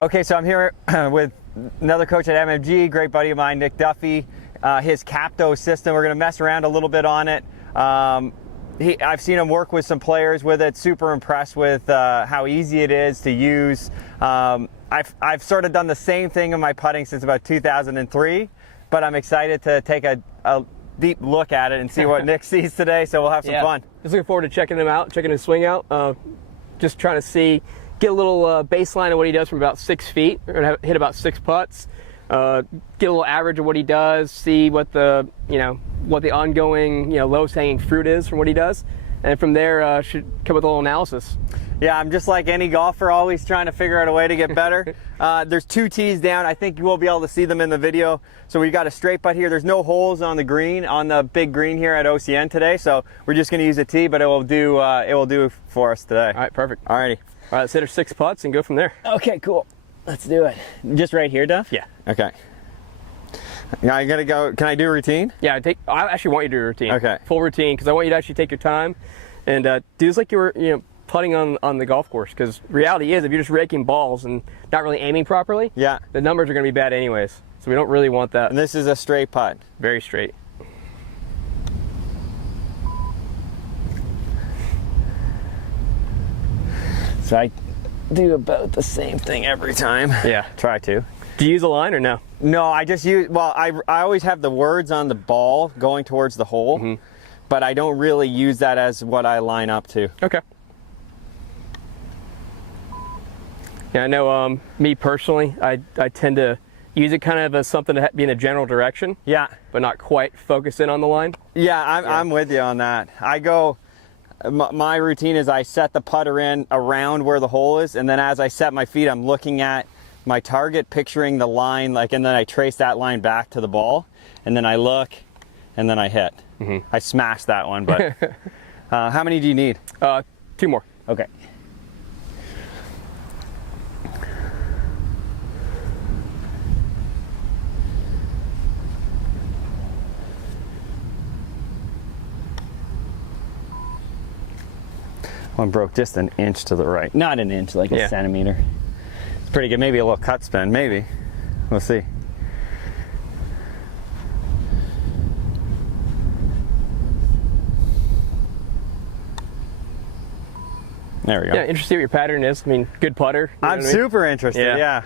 Okay, so I'm here with another coach at MMG, great buddy of mine, Nick Duffy. His Capto system, we're going to mess around a little bit on it. I've seen him work with some players with it, super impressed with how easy it is to use. I've sort of done the same thing in my putting since about 2003, but I'm excited to take a deep look at it and see what Nick sees today, so we'll have some fun. Just looking forward to checking him out, checking his swing out. Just trying to see, get a little baseline of what he does from about 6 feet. We're gonna hit about 6 putts. Get a little average of what he does. See what the what the ongoing lowest hanging fruit is from what he does, and from there should come with a little analysis. Yeah, I'm just like any golfer, always trying to figure out a way to get better. There's 2 tees down. I think you will be able to see them in the video. So we've got a straight putt here. There's no holes on the green, on the big green here at OCN today. So we're just going to use a tee, but it will do for us today. All right, perfect. Alrighty. All right, let's hit our 6 putts and go from there. Okay, cool. Let's do it. Just right here, Duff? Yeah. Okay. Now I gotta go. Can I do a routine? Yeah, I actually want you to do a routine. Okay. Full routine, because I want you to actually take your time and do this like you were putting on the golf course. Because reality is, if you're just raking balls and not really aiming properly, yeah, the numbers are going to be bad anyways. So we don't really want that. And this is a straight putt. Very straight. So I do about the same thing every time. Yeah. Try to. Do you use a line or no? No, I just use, well, I always have the words on the ball going towards the hole, but I don't really use that as what I line up to. Okay. Yeah, I know me personally, I tend to use it kind of as something to be in a general direction. Yeah. But not quite focus in on the line. Yeah, I'm with you on that. I go, my routine is I set the putter in around where the hole is, and then as I set my feet, I'm looking at my target, picturing the line, and then I trace that line back to the ball, and then I look, and then I hit. I smashed that one, but how many do you need? 2 more. Okay. One broke just an inch to the right. Not an inch, like a centimeter. It's pretty good. Maybe a little cut spin, maybe. We'll see. There we go. Yeah, interested what your pattern is. I mean, good putter. I'm super interested, yeah.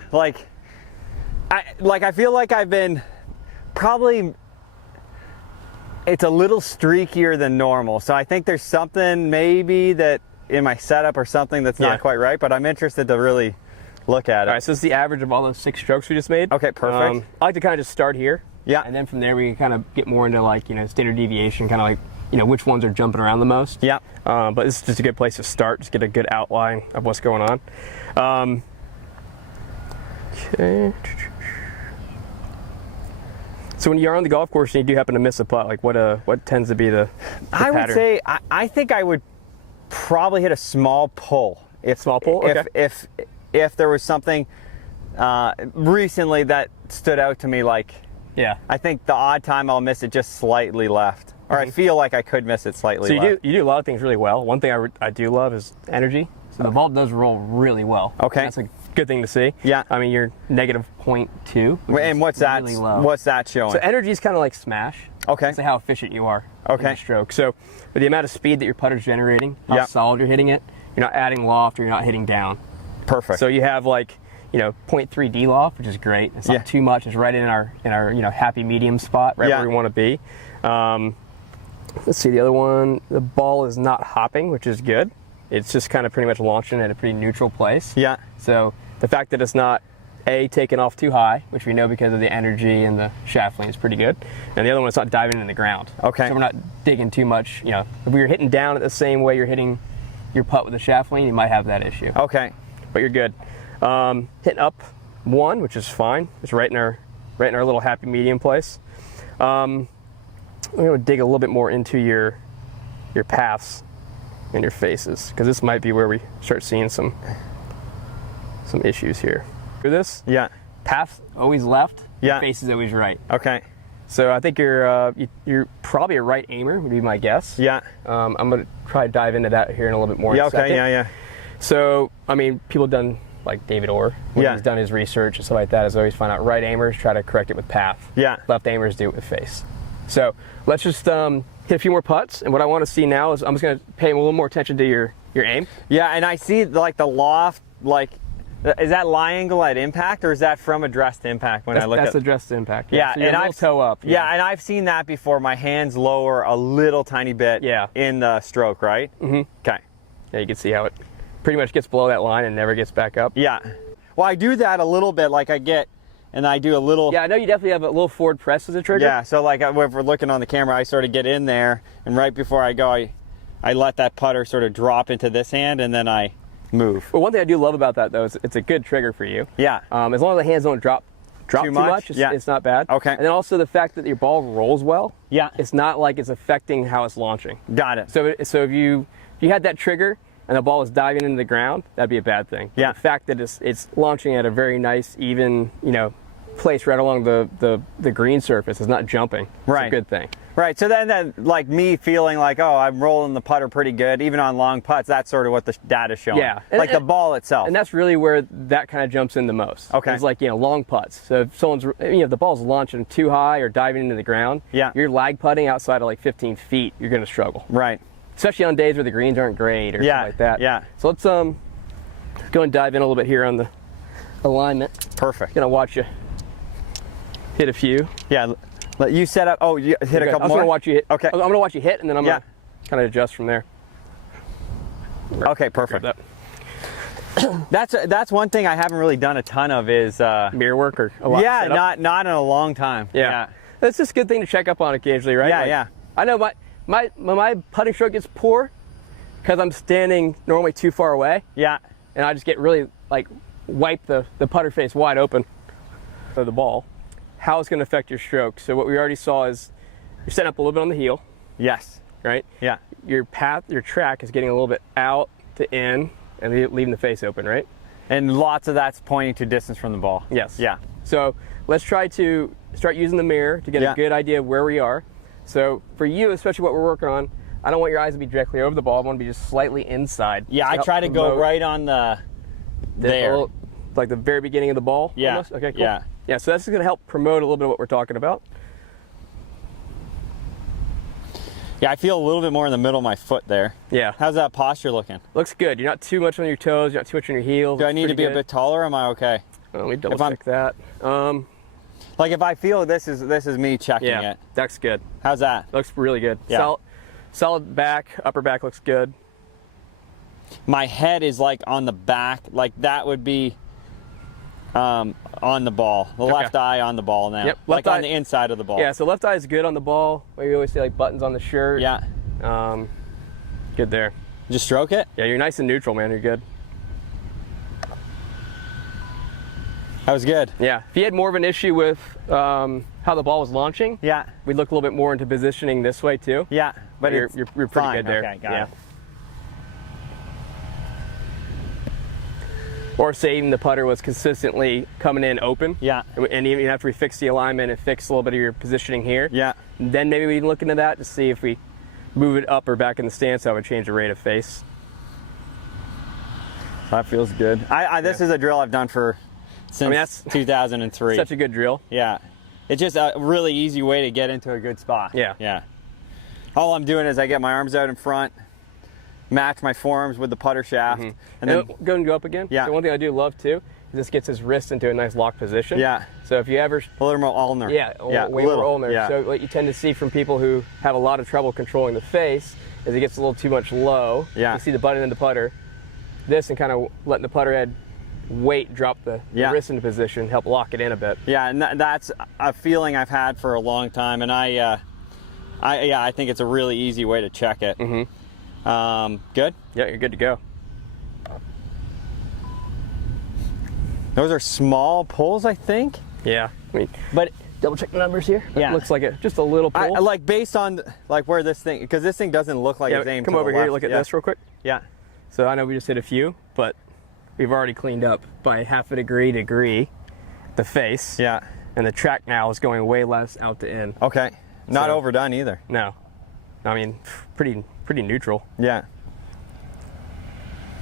I feel like I've been probably, it's a little streakier than normal. So I think there's something maybe that in my setup or something that's not quite right, but I'm interested to really look at it. All right, so this is the average of all those 6 strokes we just made. Okay, perfect. I like to kind of just start here. Yeah. And then from there we can kind of get more into like, standard deviation, kind of like, which ones are jumping around the most. Yeah. But this is just a good place to start, just get a good outline of what's going on. Okay. So when you're on the golf course and you do happen to miss a putt, like what tends to be the pattern? Would say, I think I would probably hit a small pull. Small pull? Okay. If there was something recently that stood out to me, like, I think the odd time I'll miss it just slightly left. Or I feel like I could miss it slightly left. So you do a lot of things really well. One thing I do love is energy. So the ball does roll really well. Okay. That's a good thing to see. Yeah. I mean, you're -0.2. And what's that? Really low. What's that showing? So energy is kind of like smash. Okay. That's how efficient you are. Okay. In your stroke. So with the amount of speed that your putter's generating, how solid you're hitting it, you're not adding loft or you're not hitting down. Perfect. So you have like 0.3 D loft, which is great. It's not too much. It's right in our happy medium spot, right where we want to be. Let's see the other one. The ball is not hopping, which is good. It's just kind of pretty much launching at a pretty neutral place. Yeah. So the fact that it's not taking off too high, which we know because of the energy and the shaft lane is pretty good. And the other one, it's not diving in the ground. Okay. So we're not digging too much. If we were hitting down at the same way you're hitting your putt with the shaft lane, you might have that issue. Okay. But you're good. Hitting up 1, which is fine. It's right in our little happy medium place. I'm going to dig a little bit more into your paths and your faces, because this might be where we start seeing some issues here. Do this? Yeah. Path always left. Face is always right. Okay. So I think you're probably a right aimer, would be my guess. Yeah. I'm going to try to dive into that here in a little bit more. Yeah. In a second. Yeah. So I mean, people have done like David Orr, when Yeah. he's done his research and stuff like that, is always find out right aimers try to correct it with path. Yeah. Left aimers do it with face. So let's just hit a few more putts. And what I want to see now is I'm just going to pay a little more attention to your aim. Yeah, and I see like the loft, like, is that lie angle at impact, or is that from addressed impact when I look That's at addressed impact. Yeah, so you and have a I've little toe up. Yeah, and I've seen that before. My hands lower a little tiny bit Yeah. in the stroke, right? Mm-hmm. Okay. Yeah, you can see how it pretty much gets below that line and never gets back up. Yeah. Well, I do that a little bit, like I get, and I do a little. Yeah, I know you definitely have a little forward press as a trigger. Yeah, so like if we're looking on the camera, I sort of get in there, and right before I go, I let that putter sort of drop into this hand, and then I move. But one thing I do love about that, though, is it's a good trigger for you. Yeah. As long as the hands don't drop too much, it's not bad. Okay. And then also the fact that your ball rolls well. Yeah. It's not like it's affecting how it's launching. Got it. So if you had that trigger and the ball was diving into the ground, that'd be a bad thing. Yeah. The fact that it's launching at a very nice, even, place right along the green surface is not jumping. Right. It's a good thing. Right, so then like me feeling like, oh, I'm rolling the putter pretty good, even on long putts, that's sort of what the data's showing. Yeah. Like the ball itself. And that's really where that kind of jumps in the most. Okay. It's like, long putts. So if someone's, if the ball's launching too high or diving into the ground, Yeah. you're lag putting outside of like 15 feet, you're going to struggle. Right. Especially on days where the greens aren't great or Yeah, something like that. yeah. So let's go and dive in a little bit here on the alignment. Perfect. Gonna watch you hit a few. Yeah, let you set up. Oh, you hit a couple I'm more? gonna watch you hit. Okay. I'm gonna watch you hit, and then I'm Yeah. gonna kind of adjust from there. Okay, perfect. Grab that. That's one thing I haven't really done a ton of is Mirror work or a lot yeah, setup. not in a long time. Yeah. That's just a good thing to check up on occasionally, right? Yeah, yeah. I know my putting stroke gets poor because I'm standing normally too far away, Yeah. and I just get really wipe the putter face wide open of the ball. How it's going to affect your stroke. So what we already saw is you're setting up a little bit on the heel, Yes. right? Yeah. Your track is getting a little bit out to in and leaving the face open, right? And lots of that's pointing to distance from the ball. Yes. Yeah. So let's try to start using the mirror to get Yeah. a good idea of where we are. So for you, especially what we're working on, I don't want your eyes to be directly over the ball. I want to be just slightly inside. Yeah, I help try to go promote right on the there. like the very beginning of the ball. Yeah. Almost? Okay, cool. Yeah. Yeah, so that's going to help promote a little bit of what we're talking about. Yeah, I feel a little bit more in the middle of my foot there. Yeah. How's that posture looking? Looks good. You're not too much on your toes. You're not too much on your heels. Do I Looks need to pretty be a good. bit taller, or am I okay? Let me double if I'm- check that. Like if I feel this is me checking Yeah, it. that's good. How's that? Looks really good. Yeah. Solid back, upper back looks good. My head is like on the back, like that would be on the ball. The Okay. left eye on the ball now. Yep, Like left on eye- the inside of the ball. Yeah, so left eye is good on the ball. We always say like buttons on the shirt. Yeah. Good there. Just stroke it. Yeah, you're nice and neutral, man. You're good. That was good. Yeah. If you had more of an issue with how the ball was launching, Yeah. we'd look a little bit more into positioning this way too. Yeah. But you're it's pretty fine. good there. Okay, got yeah. it. Or say even the putter was consistently coming in open. Yeah. And even after we fix the alignment and fix a little bit of your positioning here, Yeah. then maybe we can look into that to see if we move it up or back in the stance, that would change the rate of face. That feels good. This is a drill I've done since that's 2003. Such a good drill. Yeah. It's just a really easy way to get into a good spot. Yeah. Yeah. All I'm doing is I get my arms out in front, match my forearms with the putter shaft, and then Go up again. Yeah. So one thing I do love too is this gets his wrist into a nice lock position. Yeah. So if you ever a little more ulnar. way a more little. ulnar. Yeah. So what you tend to see from people who have a lot of trouble controlling the face is it gets a little too much low. Yeah. You see the button in the putter. This and kind of letting the putter head weight drop the Yeah. wrist into position, help lock it in a bit. Yeah, and that's a feeling I've had for a long time, and I think it's a really easy way to check it. Mm-hmm. Good. Yeah, you're good to go. Those are small pulls, I think. Yeah. I mean, But double check the numbers here. Yeah. It looks like just a little pull. I like based on like where this thing, because this thing doesn't look like it's aimed. Come to over the here, left. look at Yeah. this real quick. Yeah. So I know we just hit a few, but we've already cleaned up by half a degree the face. Yeah. And the track now is going way less out to in. Okay. Not So- overdone either. No. I mean, pretty neutral. Yeah.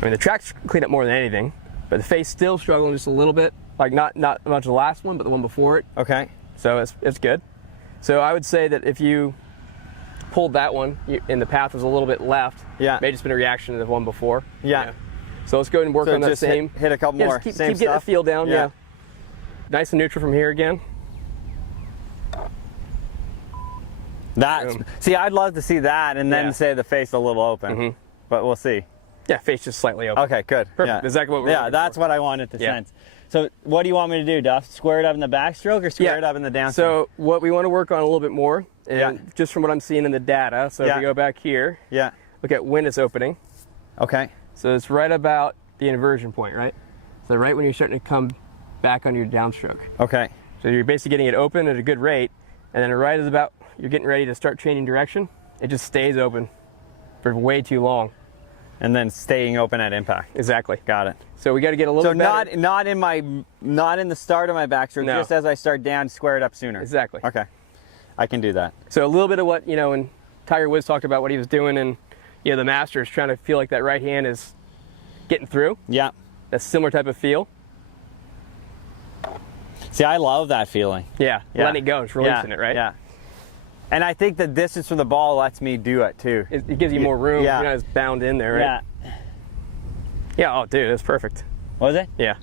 I mean, the track's cleaned up more than anything. but the face still struggling just a little bit. Like not much the last one, but the one before it. Okay. So it's good. So I would say that if you pulled that one and the path was a little bit left, yeah, may just been a reaction to the one before. Yeah. So let's go ahead and work on that just same. Hit a couple more. Just keep same getting the feel down. Yeah. Nice and neutral from here again. That's see, I'd love to see that, and then say the face a little open, but we'll see. Yeah, face just slightly open. Okay, good. Perfect. Exactly what we're looking that's for. what I wanted to sense. So what do you want me to do, Duff? Square it up in the backstroke or square it up in the downstroke? So what we want to work on a little bit more, and just from what I'm seeing in the data, so if we go back here, look at when it's opening. Okay. So it's right about the inversion point, right? So right when you're starting to come back on your downstroke. Okay. So you're basically getting it open at a good rate, and then right as about you're getting ready to start changing direction, it just stays open for way too long. And then staying open at impact. Exactly. Got it. So we got to get a little bit better. not in the start of my backstroke, just as I start down, square it up sooner. Exactly. Okay. I can do that. So a little bit of what, when Tiger Woods talked about what he was doing in the Masters, trying to feel like that right hand is getting through. Yeah. That's similar type of feel. See, I love that feeling. Yeah. Letting it go, just releasing it, right? Yeah. And I think the distance from the ball lets me do it too. It gives you more room. Yeah. You're not as bound in there, right? Yeah. Yeah, oh dude, that's perfect. Was it? Yeah.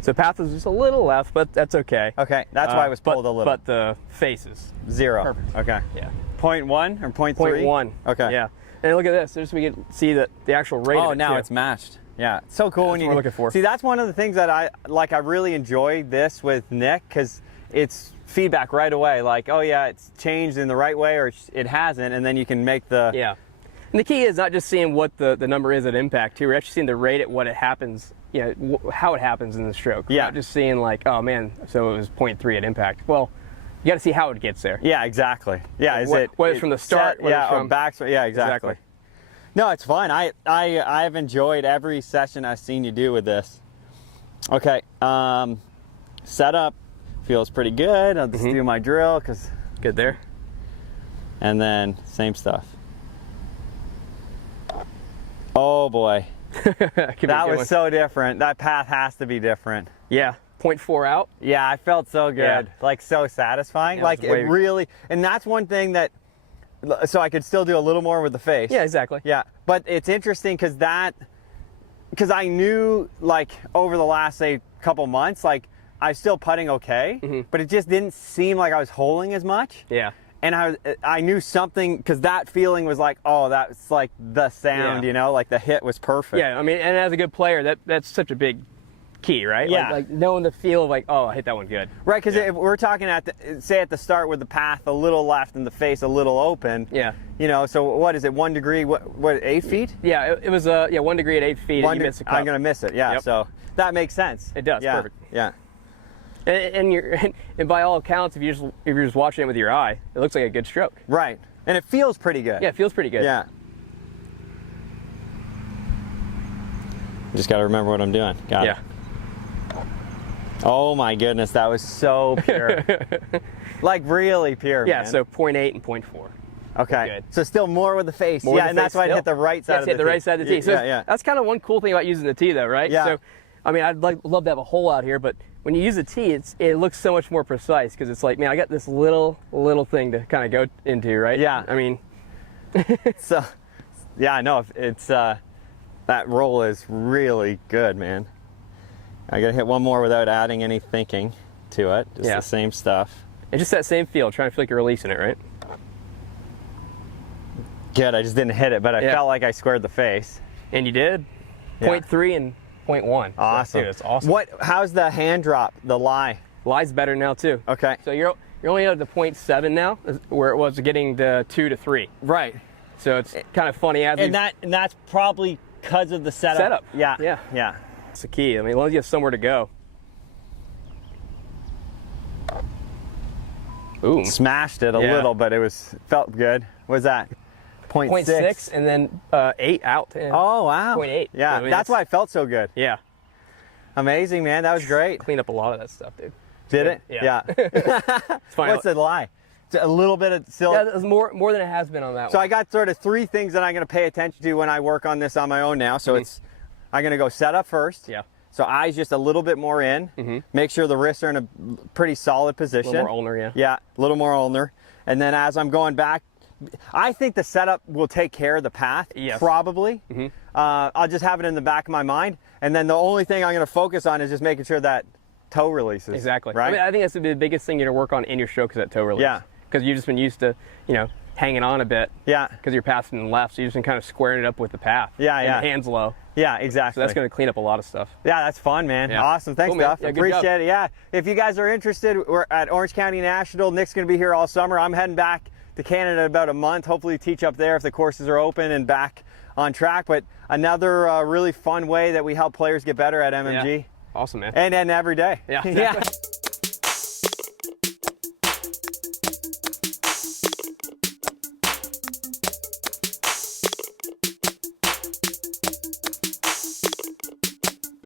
So path was just a little left, but that's okay. Okay, that's why it was pulled a little. But the faces. 0. Perfect. Okay. Yeah. 0.1 or 0.3? 0.1. Okay. Yeah. And look at this, just so we can see the actual rate of it now too. it's matched. Yeah, it's so cool when what we're looking for. See, that's one of the things that I really enjoy this with Nick, because it's feedback right away. Like, oh yeah, it's changed in the right way, or it hasn't, and then you can make the And the key is not just seeing what the number is at impact too. We're actually seeing the rate at what it happens, how it happens in the stroke. Yeah. Not just seeing like, oh man, so it was 0.3 at impact. Well, you got to see how it gets there. Yeah, exactly. Yeah, whether it's from the start, or back. Yeah, exactly. No, it's fun. I've enjoyed every session I've seen you do with this. Okay, setup feels pretty good. I'll just do my drill because good there. And then same stuff. Oh boy, that was so different. That path has to be different. Yeah, 0.4 out. Yeah, I felt so good, like so satisfying. Like it really, and that's one thing that. So I could still do a little more with the face. Yeah, exactly. Yeah, but it's interesting because I knew like over the last say couple months, like I was still putting okay, but it just didn't seem like I was holding as much. Yeah. And I knew something, because that feeling was like, oh, that's like the sound, like the hit was perfect. Yeah, I mean, and as a good player, that's such a big key, right? Yeah. Like knowing the feel of like, oh, I hit that one good. Right, because if we're talking say at the start with the path a little left and the face a little open. Yeah. So what is it, 1 degree, what 8 feet? Yeah, it was 1 degree at 8 feet and you missed a cup. I'm going to miss it, yeah. Yep. So that makes sense. It does, perfect. Yeah. And by all accounts, if you're just watching it with your eye, it looks like a good stroke. Right, and it feels pretty good. Yeah, it feels pretty good. Yeah. Just got to remember what I'm doing. Got it. Oh my goodness, that was so pure. Like really pure. Yeah, man. so 0.8 and 0.4. Okay. Good. So still more with the face. More and that's why I hit the right side of the tee. hit the right side of the tee. So that's kind of one cool thing about using the tee, though, right? Yeah. So, I mean, I'd love to have a hole out here, but when you use the tee, it looks so much more precise because it's like, man, I got this little thing to kind of go into, right? Yeah. I mean, so, yeah, no, it's that roll is really good, man. I gotta hit one more without adding any thinking to it. Just the same stuff. And just that same feel, trying to feel like you're releasing it, right? Good, I just didn't hit it, but I felt like I squared the face. And you did. 0.3 and 0.1. Awesome. So, dude, it's awesome. How's the hand drop, the lie? Lie's better now too. Okay. So you're only at the 0.7 now, where it was getting the 2 to 3. Right. So it's kind of funny and that's probably because of the setup. Yeah. Yeah. Yeah. That's the key. I mean, as long as you have somewhere to go. Ooh. Smashed it a little, but felt good. What was that? 0.6 and then 8 out. Oh, wow. 0.8. Yeah, I mean, that's why it felt so good. Yeah. Amazing, man. That was great. Clean up a lot of that stuff, dude. Did it? Yeah. It's fine. What's the lie? It's a little bit of still. Yeah, there's more than it has been on that one. So I got sort of 3 things that I'm going to pay attention to when I work on this on my own now. So I'm going to go setup first. Yeah. So eyes just a little bit more in. Make sure the wrists are in a pretty solid position. A little more ulnar, yeah. Yeah, a little more ulnar. And then as I'm going back, I think the setup will take care of the path, yes. probably. I'll just have it in the back of my mind. And then the only thing I'm going to focus on is just making sure that toe releases. Exactly. Right? I mean, I think that's the biggest thing you're going to work on in your stroke is that toe release. Yeah. Because you've just been used to, you know, hanging on a bit. Yeah. Because you're passing in the left, so you've just been kind of squaring it up with the path. Yeah, and yeah. hands low. Yeah, exactly. So that's going to clean up a lot of stuff. Yeah, that's fun, man. Yeah. Awesome. Thanks, Cool, man. Duff. Yeah, good Appreciate job. it. Yeah. If you guys are interested, we're at Orange County National. Nick's going to be here all summer. I'm heading back to Canada in about a month. Hopefully teach up there if the courses are open and back on track. But another really fun way that we help players get better at MMG. Yeah. Awesome, man. And every day. Yeah, exactly. Yeah.